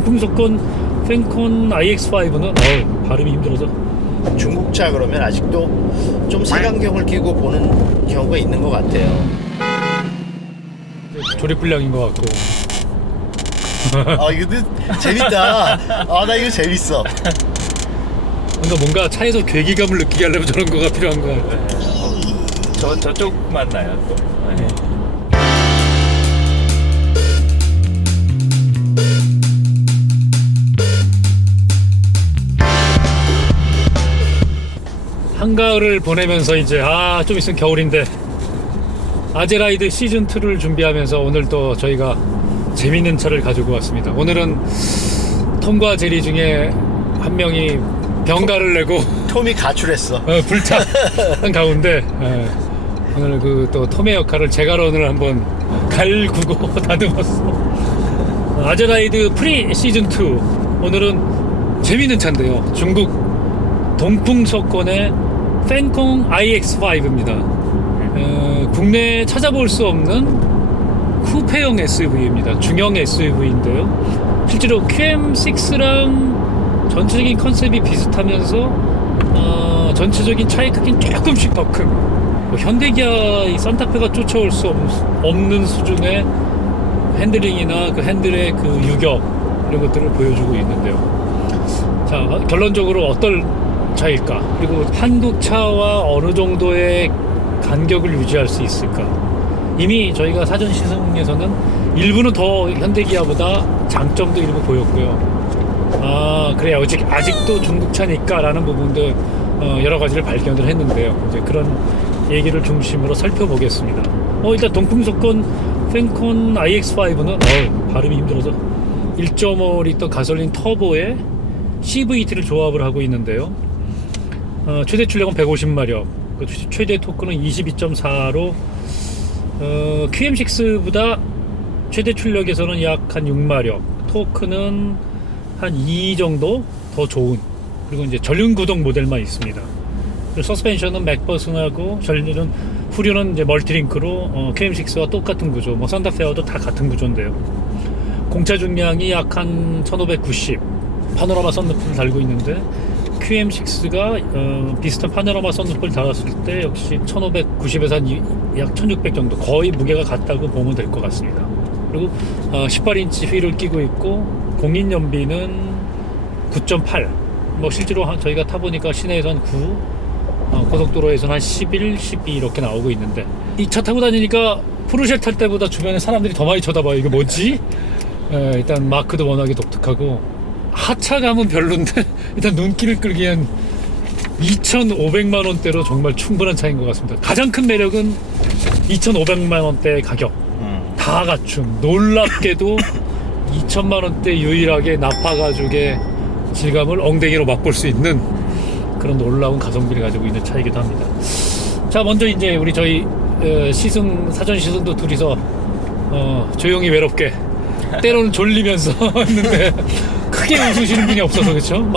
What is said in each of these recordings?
동풍석권 팬콘 iX5는 발음이 힘들어서 중국차 그러면 아직도 좀 색안경을 끼고 보는 경우가 있는 것 같아요. 조립불량인 것 같고. 아 이거 재밌다. 아 나 이거 재밌어. 그러니까 뭔가 차에서 괴기감을 느끼게 하려면 저런 거가 필요한 거 같아요. 저쪽만 나요 또. 네. 한가을을 보내면서 이제 좀 있으면 겨울인데 아제라이드 시즌2를 준비하면서 오늘 또 저희가 재밌는 차를 가지고 왔습니다. 오늘은 톰과 제리 중에 한 명이 병가를 내고 톰이 가출했어. 불타한 가운데 오늘 그 또 톰의 역할을 제가 오늘 한번 갈구고 다듬었어. 아제라이드 프리 시즌2 오늘은 재밌는 차인데요. 중국 동풍석권의 팬콘 iX5입니다. 국내에 찾아볼 수 없는 쿠페형 SUV입니다. 중형 SUV인데요. 실제로 QM6랑 전체적인 컨셉이 비슷하면서 전체적인 차의 크기는 조금씩 더 큰 현대기아 이 산타페가 쫓아올 수 없는 수준의 핸들링이나 그 핸들의 그 유격 이런 것들을 보여주고 있는데요. 자, 결론적으로 어떨 차일까? 그리고 한국 차와 어느 정도의 간격을 유지할 수 있을까? 이미 저희가 사전 시승에서는 일부는 더 현대기아보다 장점도 일부 보였고요. 그래 아직도 중국차니까 라는 부분도 여러 가지를 발견을 했는데요. 이제 그런 얘기를 중심으로 살펴보겠습니다. 일단 동풍석권 팬콘 iX5는 발음이 힘들어서 1.5L 가솔린 터보에 CVT를 조합을 하고 있는데요. 최대 출력은 150마력, 최대 토크는 22.4로 QM6보다 최대 출력에서는 약 한 6마력, 토크는 한 2 정도 더 좋은, 그리고 이제 전륜 구동 모델만 있습니다. 그리고 서스펜션은 맥버슨하고 후륜은 이제 멀티링크로 QM6와 똑같은 구조, 산타페와도 다 같은 구조인데요. 공차 중량이 약 한 1590, 파노라마 선루프를 달고 있는데 QM6가 비슷한 파노라마 선루프를 달았을 때 역시 1590에서 약 1600 정도, 거의 무게가 같다고 보면 될 것 같습니다. 그리고 18인치 휠을 끼고 있고 공인 연비는 9.8, 실제로 저희가 타보니까 시내에서는 9, 고속도로에서는 한 11, 12 이렇게 나오고 있는데, 이 차 타고 다니니까 포르쉐 탈 때보다 주변에 사람들이 더 많이 쳐다봐요. 이게 뭐지? 일단 마크도 워낙에 독특하고 하차감은 별론데 일단 눈길을 끌기엔 2,500만 원대로 정말 충분한 차인 것 같습니다. 가장 큰 매력은 2,500만 원대의 가격 다 갖춤. 놀랍게도 2,000만 원대 유일하게 나파 가죽의 질감을 엉덩이로 맛볼 수 있는 그런 놀라운 가성비를 가지고 있는 차이기도 합니다. 자, 먼저 이제 우리 저희 사전 시승도 둘이서 조용히 외롭게 때로는 졸리면서 했는데 크게 웃으시는 분이 없어서 그렇죠?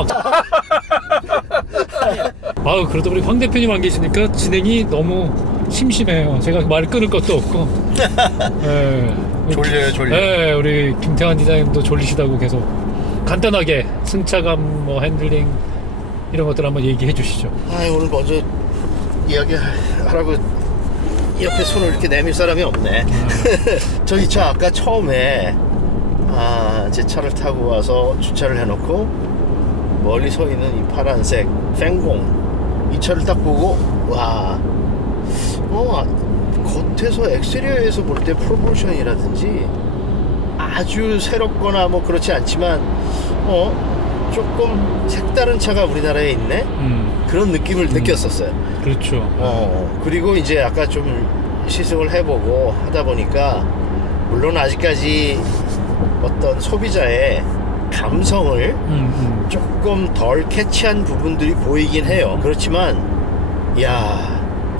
그래도 우리 황 대표님 안 계시니까 진행이 너무 심심해요. 제가 말 끊을 것도 없고. 졸려요. 우리 김태환 디자이너도 졸리시다고 계속 간단하게 승차감, 핸들링 이런 것들 한번 얘기해 주시죠. 오늘 먼저 이야기하라고 옆에 손을 이렇게 내밀 사람이 없네. 저 이 차 아까 처음에 제 차를 타고 와서 주차를 해놓고 멀리 서 있는 이 파란색 팬공 이 차를 딱 보고 겉에서 엑스테리어에서 볼 때 프로포션이라든지 아주 새롭거나 그렇지 않지만 조금 색다른 차가 우리나라에 있네? 그런 느낌을 느꼈었어요. 그렇죠. 그리고 이제 아까 좀 시승을 해보고 하다 보니까 물론 아직까지 어떤 소비자의 감성을 조금 덜 캐치한 부분들이 보이긴 해요. 그렇지만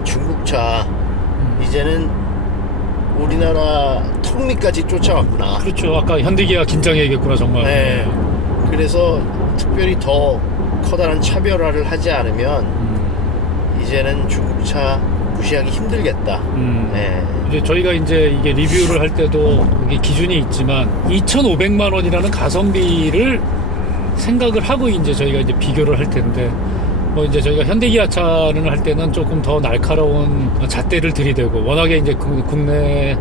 중국차 이제는 우리나라 턱밑까지 쫓아왔구나. 그렇죠. 아까 현대기아 긴장 얘기했구나 정말. 네. 그래서 특별히 더 커다란 차별화를 하지 않으면 이제는 중국차 무시하기 힘들겠다. 네. 이제 저희가 이제 이게 리뷰를 할 때도 이게 기준이 있지만 2,500만 원이라는 가성비를 생각을 하고 이제 저희가 이제 비교를 할 텐데 뭐 이제 저희가 현대기아차를 할 때는 조금 더 날카로운 잣대를 들이대고 워낙에 이제 국내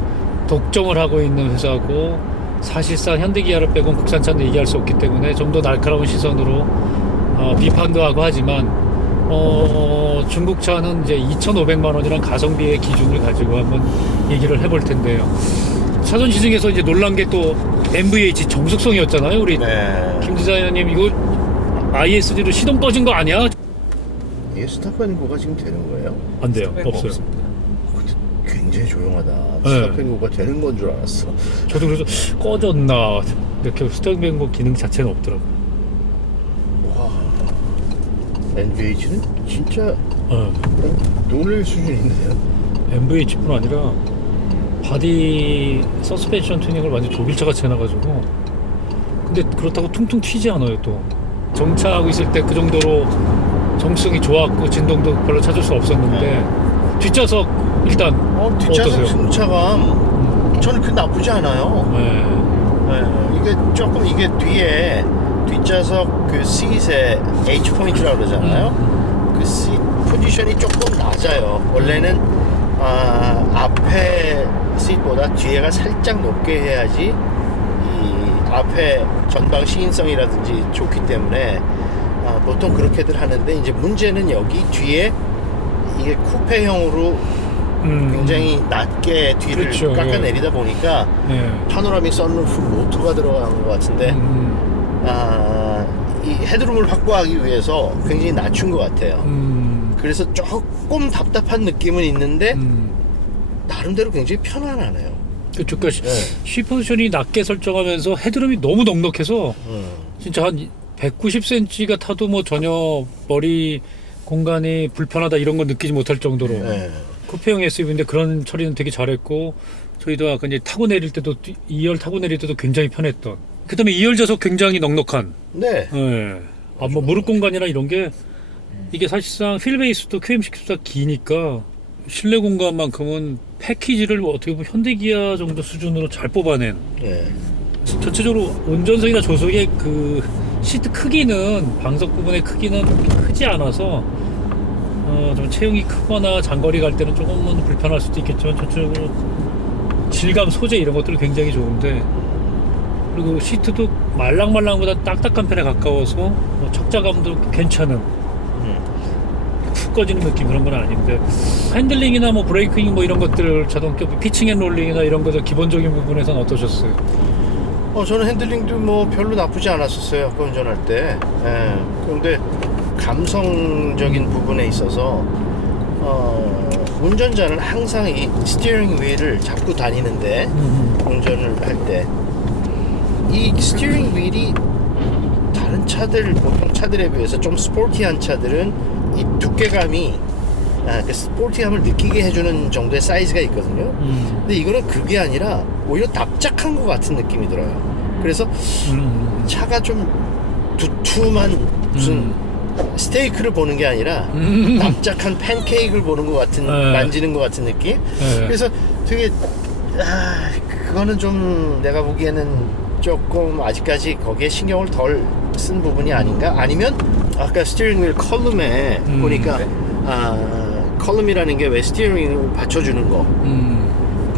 독점을 하고 있는 회사고 사실상 현대기아를 빼고는 국산차는 얘기할 수 없기 때문에 좀 더 날카로운 시선으로 비판도 하고 하지만 중국차는 이제 2,500만 원이란 가성비의 기준을 가지고 한번 얘기를 해볼 텐데요. 사전 시승에서 이제 놀란 게 또 MVH 정숙성이었잖아요. 우리 네. 김 디자이너님 이거 ISD로 시동 꺼진 거 아니야? 이게 스탑앤고가 지금 되는 거예요? 안 돼요. 스탑앤고 없어요. 없습니다. 굉장히 조용하다. 네. 스탑앤고가 되는 건 줄 알았어. 저도 그래서 꺼졌나 이렇게 스탑앤고 기능 자체는 없더라고요. 와, NVH는 진짜 어. 놀랄 수준인데요. MVH뿐 아니라 바디 서스펜션 튜닝을 완전 독일차 같이 해놔가지고 근데 그렇다고 퉁퉁 튀지 않아요. 또 정차하고 있을 때 그 정도로 정성이 좋았고 진동도 별로 찾을 수 없었는데 뒷좌석 일단 뒷좌석 어떠세요? 승차감 저는 그 나쁘지 않아요. 네. 네, 이게 조금 이게 뒤에 뒷좌석 그 시트의 H 포인트라고 그러잖아요. 그 시트 포지션이 조금 낮아요. 원래는 앞에 시트보다 뒤에가 살짝 높게 해야지 이 앞에 전방 시인성이라든지 좋기 때문에 보통 그렇게들 하는데 이제 문제는 여기 뒤에 이게 쿠페형으로 굉장히 낮게 뒤를 그렇죠. 깎아내리다 보니까 네. 파노라믹 선루프 모터가 들어간 것 같은데 이 헤드룸을 확보하기 위해서 굉장히 낮춘 것 같아요. 그래서 조금 답답한 느낌은 있는데 나름대로 굉장히 편안하네요. 그쪽 그러니까 네. C 포지션이 낮게 설정하면서 헤드룸이 너무 넉넉해서 진짜 한 190cm가 타도 뭐 전혀 머리 공간이 불편하다 이런 거 느끼지 못할 정도로 네. 쿠페형 SUV인데 그런 처리는 되게 잘했고 저희도 아까 이제 타고 내릴 때도 2열 타고 내릴 때도 굉장히 편했던 그다음에 2열 좌석 굉장히 넉넉한 네. 네. 뭐 무릎 공간이나 이런 게 이게 사실상 휠베이스도 QM14 기니까 실내 공간만큼은 패키지를 어떻게 보면 현대기아 정도 수준으로 잘 뽑아낸 네. 전체적으로 운전석이나 조석의 그 시트 크기는 방석 부분의 크기는 크지 않아서 좀 체형이 크거나 장거리 갈 때는 조금은 불편할 수도 있겠지만 전체적으로 질감, 소재 이런 것들은 굉장히 좋은데 그리고 시트도 말랑말랑보다 딱딱한 편에 가까워서 뭐 척자감도 괜찮은 푹 꺼지는 느낌 그런 건 아닌데 핸들링이나 뭐 브레이킹 뭐 이런 것들 자동차 피칭 앤 롤링이나 이런 것들 기본적인 부분에서는 어떠셨어요? 저는 핸들링도 뭐 별로 나쁘지 않았었어요. 아까 운전할 때. 예. 그런데 감성적인 부분에 있어서 운전자는 항상 이 스티어링 휠을 잡고 다니는데 운전을 할 때 이 스티어링 휠이 다른 차들 보통 차들에 비해서 좀 스포티한 차들은 이 두께감이 그 스포티함을 느끼게 해주는 정도의 사이즈가 있거든요. 근데 이거는 그게 아니라 오히려 납작한 것 같은 느낌이 들어요. 그래서 차가 좀 두툼한 무슨 스테이크를 보는 게 아니라 납작한 팬케이크를 보는 것 같은 만지는 것 같은 느낌. 그래서 되게 그거는 좀 내가 보기에는 조금 아직까지 거기에 신경을 덜 쓴 부분이 아닌가? 아니면 아까 스티어링 휠 컬럼에 보니까 컬럼이라는 게 왜 스티어링을 받쳐주는 거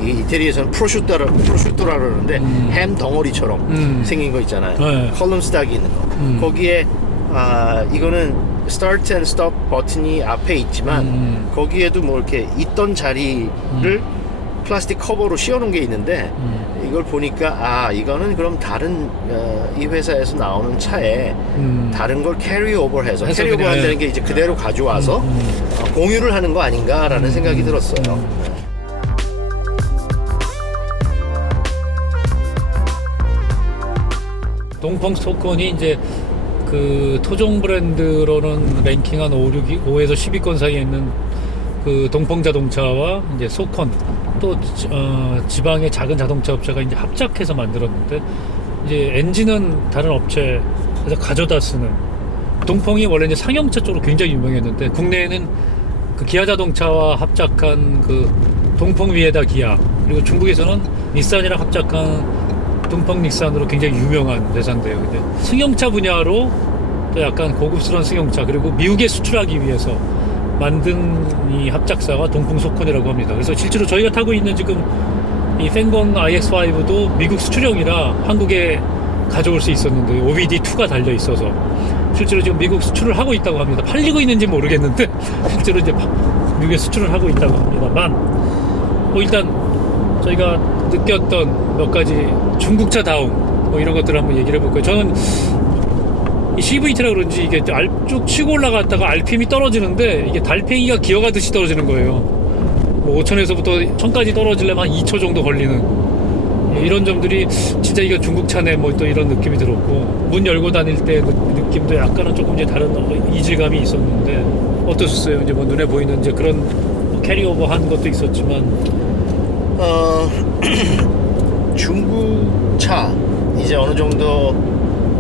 이 이태리에서는 프로슈토라 그러는데 햄 덩어리처럼 생긴 거 있잖아요. 컬럼 스탁이 있는 거 거기에 이거는 스타트 앤 스톱 버튼이 앞에 있지만 거기에도 뭐 이렇게 있던 자리를 플라스틱 커버로 씌워놓은 게 있는데 이걸 보니까 이거는 그럼 다른 이 회사에서 나오는 차에 다른 걸 캐리 오버해서 캐리 오버 한다는 게 이제 그대로 가져와서 공유를 하는 거 아닌가라는 생각이 들었어요. 동펑 스토컨이 이제 그 토종 브랜드로는 랭킹한 5에서 10위권 사이에 있는 그 동펑 자동차와 이제 소컨 또 지방의 작은 자동차 업체가 이제 합작해서 만들었는데 이제 엔진은 다른 업체에서 가져다 쓰는 동펑이 원래 이제 상용차 쪽으로 굉장히 유명했는데 국내에는 그 기아 자동차와 합작한 그 동펑 위에다 기아, 그리고 중국에서는 닛산이랑 합작한 동펑 닛산으로 굉장히 유명한 회사인데요. 근데 승용차 분야로 또 약간 고급스러운 승용차, 그리고 미국에 수출하기 위해서 만든 이 합작사가 동풍 소콘이라고 합니다. 그래서 실제로 저희가 타고 있는 지금 이 팬건 iX5도 미국 수출형이라 한국에 가져올 수 있었는데 OBD2가 달려 있어서 실제로 지금 미국 수출을 하고 있다고 합니다. 팔리고 있는지 모르겠는데 실제로 이제 미국에 수출을 하고 있다고 합니다만, 뭐 일단 저희가 느꼈던 몇 가지 중국차다움 뭐 이런 것들을 한번 얘기를 해볼까요? 저는 이 CVT라 그런지 이게 쭉 치고 올라갔다가 RPM이 떨어지는데 이게 달팽이가 기어가듯이 떨어지는 거예요. 뭐 5천에서부터 1000까지 떨어지려면 한 2초 정도 걸리는, 이런 점들이 진짜 이거 중국차네 뭐 또 이런 느낌이 들었고, 문 열고 다닐 때 느낌도 약간은 조금 이제 다른 이질감이 있었는데 어떠셨어요? 이제 뭐 눈에 보이는 이제 그런 뭐 캐리오버 한 것도 있었지만 중국차 이제 어느 정도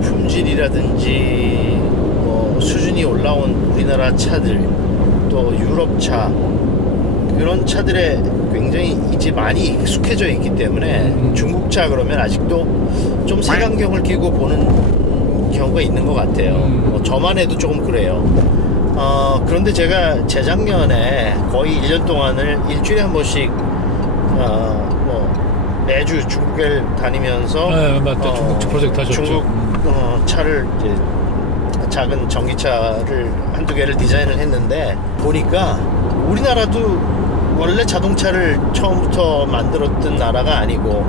품질이라든지 뭐 수준이 올라온 우리나라 차들, 또 유럽차, 그런 차들에 굉장히 이제 많이 익숙해져 있기 때문에 중국차 그러면 아직도 좀 색안경을 끼고 보는 경우가 있는 것 같아요. 뭐 저만 해도 조금 그래요. 그런데 제가 재작년에 거의 1년 동안을 일주일에 한 번씩 뭐 매주 중국에 다니면서 네, 맞다. 중국 프로젝트 하셨죠. 중국 차를 이제 작은 전기차를 한두 개를 디자인을 했는데 보니까 우리나라도 원래 자동차를 처음부터 만들었던 나라가 아니고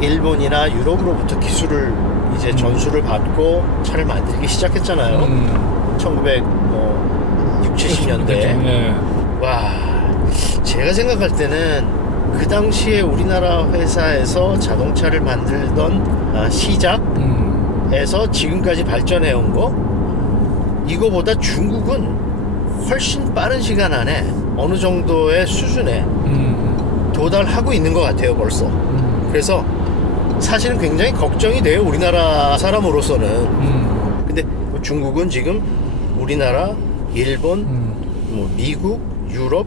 일본이나 유럽으로부터 기술을 이제 전수를 받고 차를 만들기 시작했잖아요. 1960, 70년대. 네. 와, 제가 생각할 때는 그 당시에 우리나라 회사에서 자동차를 만들던 시작에서 지금까지 발전해 온 거, 이거보다 중국은 훨씬 빠른 시간 안에 어느 정도의 수준에 도달하고 있는 것 같아요, 벌써. 그래서 사실은 굉장히 걱정이 돼요, 우리나라 사람으로서는. 근데 중국은 지금 우리나라, 일본, 뭐 미국, 유럽,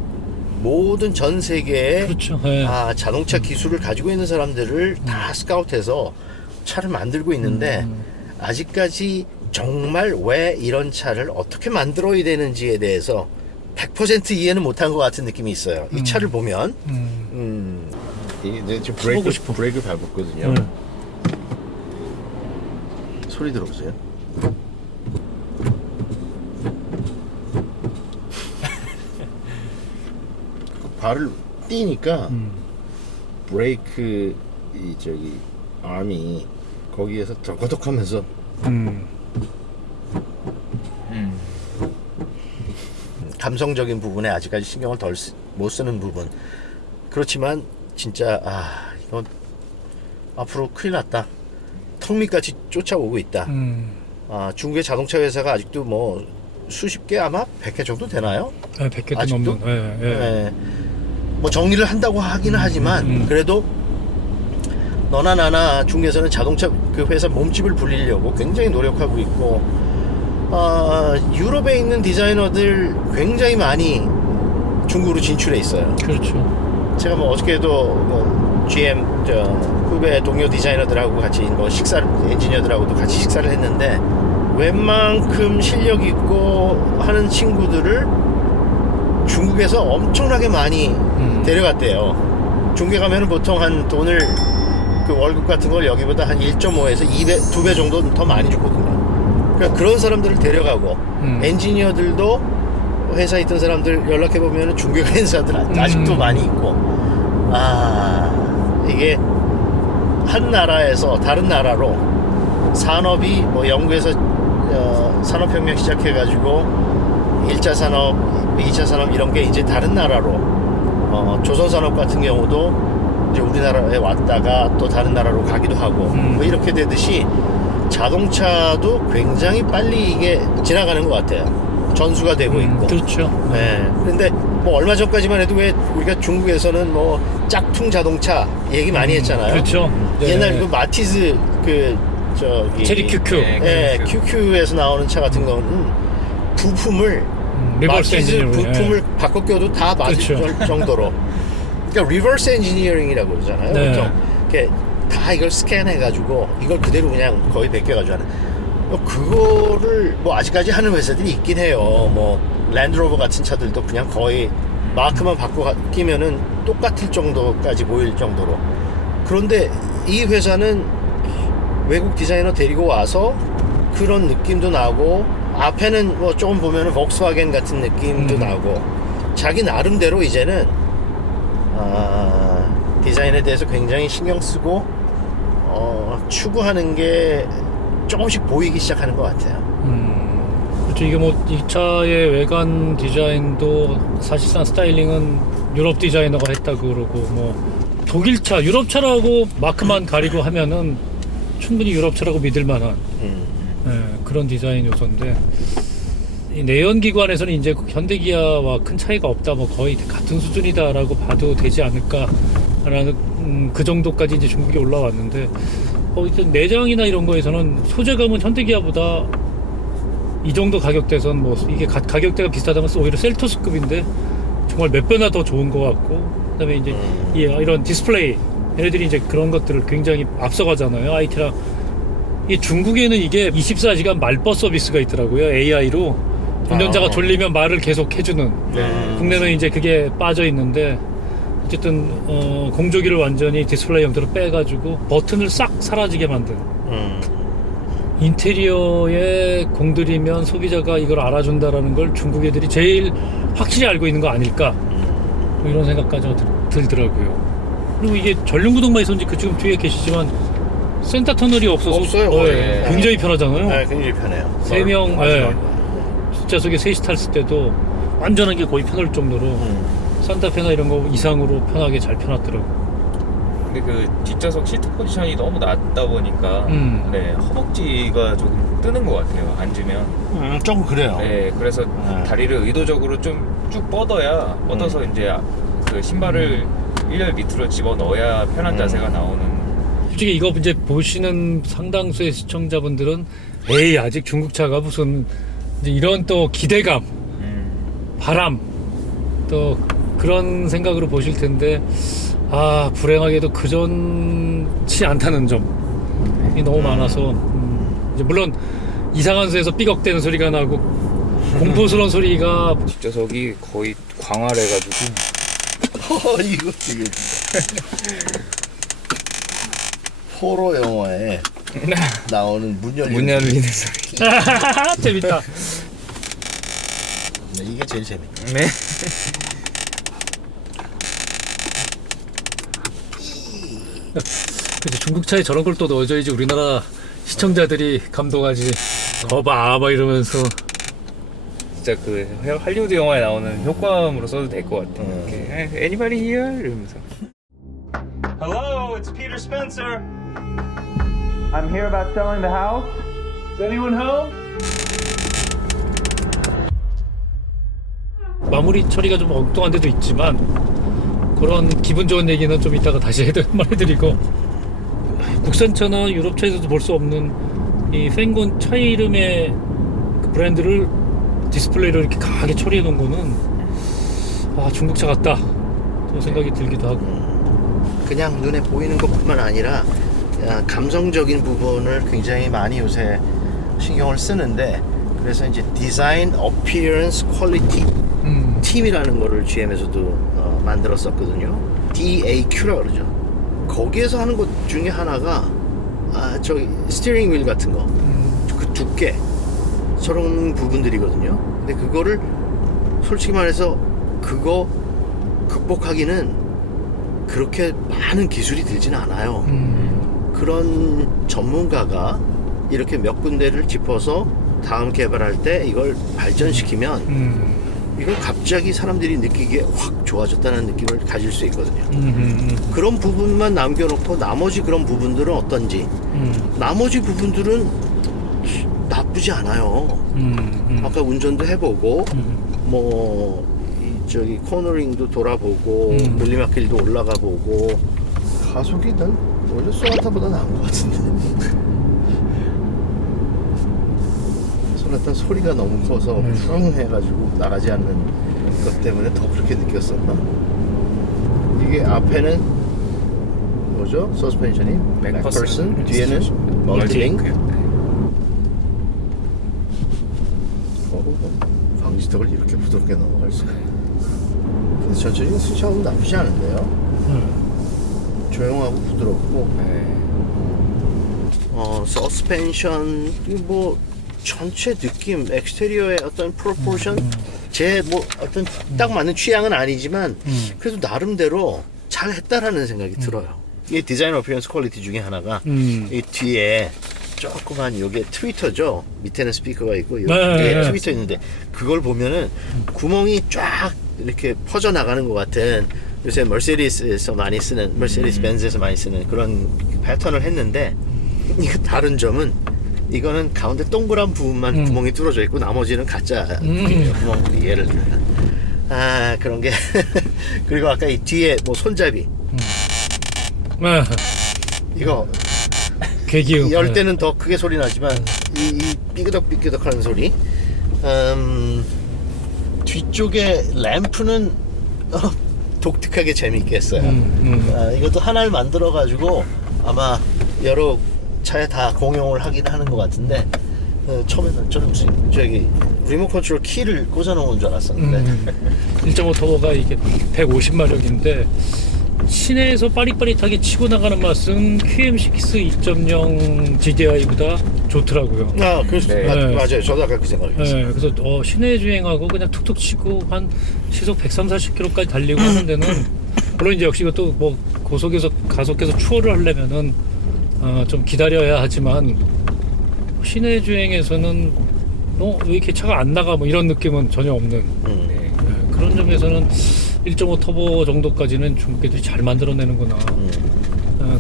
모든 전 세계에 그렇죠. 네. 자동차 기술을 가지고 있는 사람들을 다 스카우트해서 차를 만들고 있는데 아직까지 정말 왜 이런 차를 어떻게 만들어야 되는지에 대해서 100% 이해는 못한 것 같은 느낌이 있어요. 이 차를 보면. 이제 지금 해보고 싶어. 브레이크 밟았거든요. 소리 들어보세요. 발을 띄니까 브레이크 이 저기 arm이 거기에서 덜거덕하면서 감성적인 부분에 아직까지 신경을 못 쓰는 부분. 그렇지만 진짜 이거 앞으로 큰일 났다. 턱밑같이 쫓아오고 있다. 중국의 자동차 회사가 아직도 뭐 수십 개, 아마 100개 정도 되나요? 네, 100개도 아직도? 넘는. 네. 뭐 정리를 한다고 하기는 하지만 그래도 너나 나나 중국에서는 자동차 그 회사 몸집을 불리려고 굉장히 노력하고 있고, 유럽에 있는 디자이너들 굉장히 많이 중국으로 진출해 있어요. 그렇죠. 제가 뭐 어저께도 뭐 GM 후배 동료 디자이너들하고 같이 뭐 엔지니어들하고도 같이 식사를 했는데, 웬만큼 실력 있고 하는 친구들을 중국에서 엄청나게 많이 데려갔대요. 중국에 가면은 보통 한 돈을 그 월급 같은 걸 여기보다 한 1.5에서 2배 정도 더 많이 줬거든요. 그러니까 그런 사람들을 데려가고 엔지니어들도 회사에 있던 사람들 연락해 보면은 중국에 간 사람들 아직도 많이 있고, 이게 한 나라에서 다른 나라로 산업이 뭐 영국에서 산업혁명 시작해가지고 1차 산업, 2차 산업 이런 게 이제 다른 나라로 조선산업 같은 경우도 이제 우리나라에 왔다가 또 다른 나라로 가기도 하고 뭐 이렇게 되듯이 자동차도 굉장히 빨리 이게 지나가는 것 같아요. 전수가 되고 있고. 그렇죠. 네. 그런데 뭐 얼마 전까지만 해도 왜 우리가 중국에서는 뭐 짝퉁 자동차 얘기 많이 했잖아요. 그렇죠. 네. 옛날 그 마티즈 그 저기 체리 QQ. QQ에서 나오는 차 같은 경우는 부품을 리버스 마티즈 엔지니어링. 부품을 바꿔 껴도 다 맞을 그렇죠. 정도로. 그러니까 리버스 엔지니어링이라고 그러잖아요. 네. 보통 이렇게 다 이걸 스캔해가지고 이걸 그대로 그냥 거의 베껴가지고 하는. 그거를 뭐 아직까지 하는 회사들이 있긴 해요. 뭐 랜드로버 같은 차들도 그냥 거의 마크만 바꿔 끼면은 똑같을 정도까지 보일 정도로. 그런데 이 회사는 외국 디자이너 데리고 와서 그런 느낌도 나고, 앞에는 뭐 조금 보면은 볼kswagen 같은 느낌도 나고, 자기 나름대로 이제는 디자인에 대해서 굉장히 신경 쓰고 추구하는 게 조금씩 보이기 시작하는 것 같아요. 그렇죠. 이게 뭐 이 차의 외관 디자인도 사실상 스타일링은 유럽 디자이너가 했다고 그러고, 뭐 독일차, 유럽차라고 마크만 가리고 하면은 충분히 유럽차라고 믿을만한 그런 디자인 요소인데, 이 내연기관에서는 이제 현대기아와 큰 차이가 없다, 뭐 거의 같은 수준이다라고 봐도 되지 않을까라는 그 정도까지 이제 중국이 올라왔는데, 일단 내장이나 이런 거에서는 소재감은 현대기아보다 이 정도 가격대선 뭐 이게 가격대가 비슷하다면 오히려 셀토스급인데 정말 몇 배나 더 좋은 것 같고, 그다음에 이제 이런 디스플레이, 얘네들이 이제 그런 것들을 굉장히 앞서가잖아요. IT랑. 이 중국에는 이게 24시간 말벗 서비스가 있더라고요. AI로 운전자가 졸리면 말을 계속 해주는. 국내는 이제 그게 빠져 있는데, 어쨌든 공조기를 완전히 디스플레이 형태로 빼가지고 버튼을 싹 사라지게 만든. 인테리어에 공들이면 소비자가 이걸 알아준다라는 걸 중국 애들이 제일 확실히 알고 있는 거 아닐까, 뭐 이런 생각까지 들더라고요. 그리고 이게 전륜구동만 있었는지 그 지금 뒤에 계시지만 센터 터널이 없어서 없어요. 굉장히 편하잖아요. 네, 굉장히 편해요. 3명 뒷좌석에 셋이 탔을 때도 완전하게 거의 편할 정도로 산타페나 이런 거 이상으로 편하게 잘 펴놨더라고요. 근데 그 뒷좌석 시트 포지션이 너무 낮다 보니까 네, 허벅지가 조금 뜨는 것 같아요. 앉으면. 좀 그래요. 네, 그래서 다리를 의도적으로 좀 쭉 뻗어서 이제 그 신발을 일렬 밑으로 집어 넣어야 편한 자세가 나오는. 솔직히 이거 이제 보시는 상당수의 시청자분들은 에이 아직 중국차가 무슨 이제 이런 또 기대감, 바람, 또 그런 생각으로 보실 텐데, 불행하게도 그전치 않다는 점이 너무 많아서, 이제 물론 이상한 수에서 삐걱대는 소리가 나고 공포스러운 소리가. 뒷좌석이 거의 광활 해가지고 이거 되게 호러 영화에 나오는 문 열리는 소리. 재밌다. 네, 이게 제일 재밌네. 네. 그치, 중국차에 저런 걸 또 넣어줘야지 우리나라 시청자들이 감동하지. 거봐 막 이러면서. 진짜 그 할리우드 영화에 나오는 효과음으로 써도 될 것 같아요. 이렇게 Anybody here? 이러면서. Hello, it's Peter Spencer. I'm here about selling the house. Is anyone home? 마무리 처리가 좀 엉뚱한 데도 있지만 그런 기분 좋은 얘기는 좀 이따가 다시 말해드리고, 국산차나 유럽차에서도 볼 수 없는 이 펜곤 차 이름의 그 브랜드를 디스플레이로 이렇게 강하게 처리해 놓은 거는 중국차 같다 그런 생각이 들기도 하고. 그냥 눈에 보이는 것뿐만 아니라 감성적인 부분을 굉장히 많이 요새 신경을 쓰는데, 그래서 이제 디자인, 어피어런스, 퀄리티 팀이라는 거를 GM에서도 만들었었거든요. DAQ라고 그러죠. 거기에서 하는 것 중에 하나가 저기 스티어링 휠 같은 거, 그 두께, 저런 부분들이거든요. 근데 그거를 솔직히 말해서 그거 극복하기는 그렇게 많은 기술이 들지는 않아요. 그런 전문가가 이렇게 몇 군데를 짚어서 다음 개발할 때 이걸 발전시키면 이걸 갑자기 사람들이 느끼기에 확 좋아졌다는 느낌을 가질 수 있거든요. 그런 부분만 남겨놓고 나머지 그런 부분들은 어떤지, 나머지 부분들은 나쁘지 않아요. 아까 운전도 해보고 뭐 저기 코너링도 돌아보고 물리막길도 올라가보고, 가속이 난 원래 소나타보다 나은 것 같은데. 어떤 소리가 너무 커서 쿵 해가지고 나가지 않는 것 때문에 더 그렇게 느꼈었나. 이게 앞에는 뭐죠? 서스펜션이 맥퍼슨, 뒤에는 멀티링크. 방지턱을 이렇게 부드럽게 넘어갈 수가. 근데 전체적인 수시하고 나쁘지 않은데요. 조용하고 부드럽고. 네. 서스펜션 뭐 전체 느낌, 엑스테리어의 어떤 프로포션, 제 뭐 어떤 딱 맞는 취향은 아니지만 그래도 나름대로 잘 했다라는 생각이 들어요. 이 디자인 어피언스 퀄리티 중에 하나가 이 뒤에 조그만 요게 트위터죠. 밑에는 스피커가 있고 여기에 트위터 있는데 그걸 보면은 구멍이 쫙 이렇게 퍼져 나가는 것 같은, 요새 머세디스에서 많이 쓰는, 머세디스 벤츠에서 많이 쓰는 그런 패턴을 했는데, 이거 다른 점은 이거는 가운데 동그란 부분만 구멍이 뚫어져 있고 나머지는 가짜 구멍, 예를 들면 그런 게 그리고 아까 이 뒤에 뭐 손잡이 이거 괴기음 열 때는 더 크게 소리 나지만 이 삐그덕삐그덕하는 소리. 뒤쪽에 램프는 독특하게 재미있게 했어요. 이것도 하나를 만들어 가지고 아마 여러 차에 다 공용을 하긴 하는 것 같은데, 처음에는 저는 무슨 저기 리모컨 컨트롤 키를 꽂아놓은 줄 알았었는데 1.5 터보가 이게 150마력인데 시내에서 빠릿빠릿하게 치고 나가는 맛은 QM6 2.0 GDI보다 좋더라고요. 그래서 네. 맞아요. 저도 아까 그 생각했어요. 네, 그래서 시내 주행하고 그냥 툭툭 치고 한 시속 130-140km까지 달리고 하는 데는 물론 이제 역시 이것도 뭐 고속에서 가속해서 추월을 하려면은 좀 기다려야 하지만 시내 주행에서는 왜 이렇게 차가 안 나가 뭐 이런 느낌은 전혀 없는 네. 그런 점에서는 1.5 터보 정도까지는 중국애들이 잘 만들어내는구나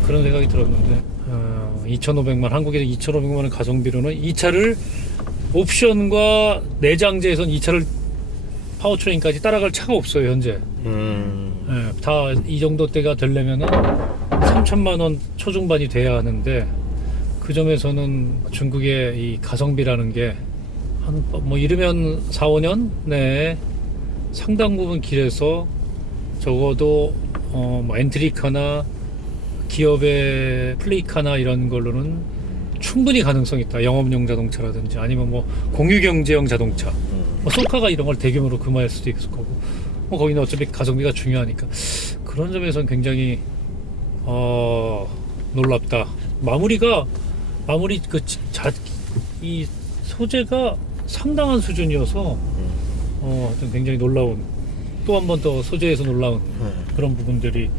그런 생각이 들었는데 2,500만 한국에서 2,500만 원 가성비로는 이 차를 옵션과 내장재에선 이 차를 파워트레인까지 따라갈 차가 없어요 현재. 다 이 정도 대가 되려면은 3천만 원 초중반이 돼야 하는데, 그 점에서는 중국의 이 가성비라는 게 한 뭐 이르면 4-5년 내에 상당 부분 길에서 적어도 뭐 엔트리카나 기업의 플레이카나 이런 걸로는 충분히 가능성이 있다. 영업용 자동차라든지 아니면 뭐 공유경제형 자동차, 뭐 소카가 이런 걸 대규모로 금화할 수도 있을 거고, 뭐 거기는 어차피 가성비가 중요하니까 그런 점에서는 굉장히 놀랍다. 이 소재가 상당한 수준이어서 좀 굉장히 놀라운, 또 한 번 더 소재에서 놀라운 그런 부분들이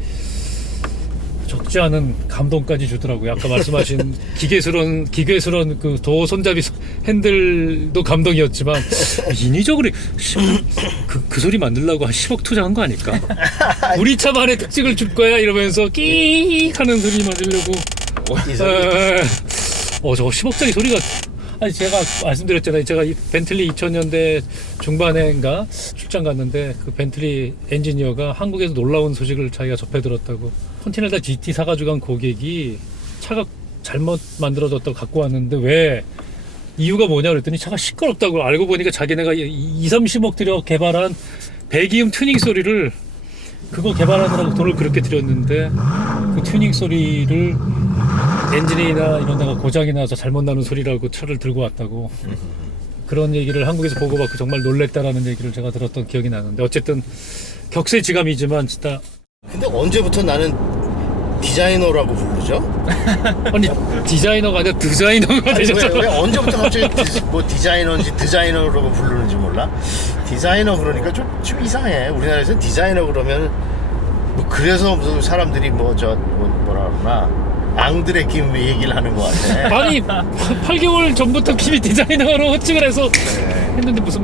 적지 않은 감동까지 주더라고요. 아까 말씀하신 기괴스러운 그 도어 손잡이 핸들도 감동이었지만 인위적으로 그 소리 만들려고 한 10억 투자한 거 아닐까? 우리 차만의 특징을 줄 거야 이러면서 끼익 하는 소리 만들려고. 저거 10억짜리 소리가, 아니 제가 말씀드렸잖아요. 제가 이 벤틀리 2000년대 중반에인가 출장 갔는데 그 벤틀리 엔지니어가 한국에서 놀라운 소식을 자기가 접해 들었다고. 컨티넨탈 GT 사가지고 간 고객이 차가 잘못 만들어졌다고 갖고 왔는데 왜 이유가 뭐냐 그랬더니 차가 시끄럽다고. 알고 보니까 자기네가 20-30억 들여 개발한 배기음 튜닝 소리를, 그거 개발하느라고 돈을 그렇게 들였는데 그 튜닝 소리를 엔진이나 이런 데가 고장이 나서 잘못 나는 소리라고 차를 들고 왔다고. 그런 얘기를 한국에서 보고받고 정말 놀랬다라는 얘기를 제가 들었던 기억이 나는데, 어쨌든 격세지감이지만 진짜. 근데 언제부터 나는 디자이너라고 부르죠? 아니 디자이너가 아니라 디자이너가 되셨잖아. 왜 언제부터 갑자기 디자이너인지 디자이너라고 부르는지 몰라? 디자이너 그러니까 좀 이상해. 우리나라에서는 디자이너 그러면 뭐 그래서 무슨 사람들이 뭐라 그러나 앙드레 김 얘기를 하는 것 같아. 아니 8개월 전부터 김이 디자이너로 호칭을 해서 했는데 무슨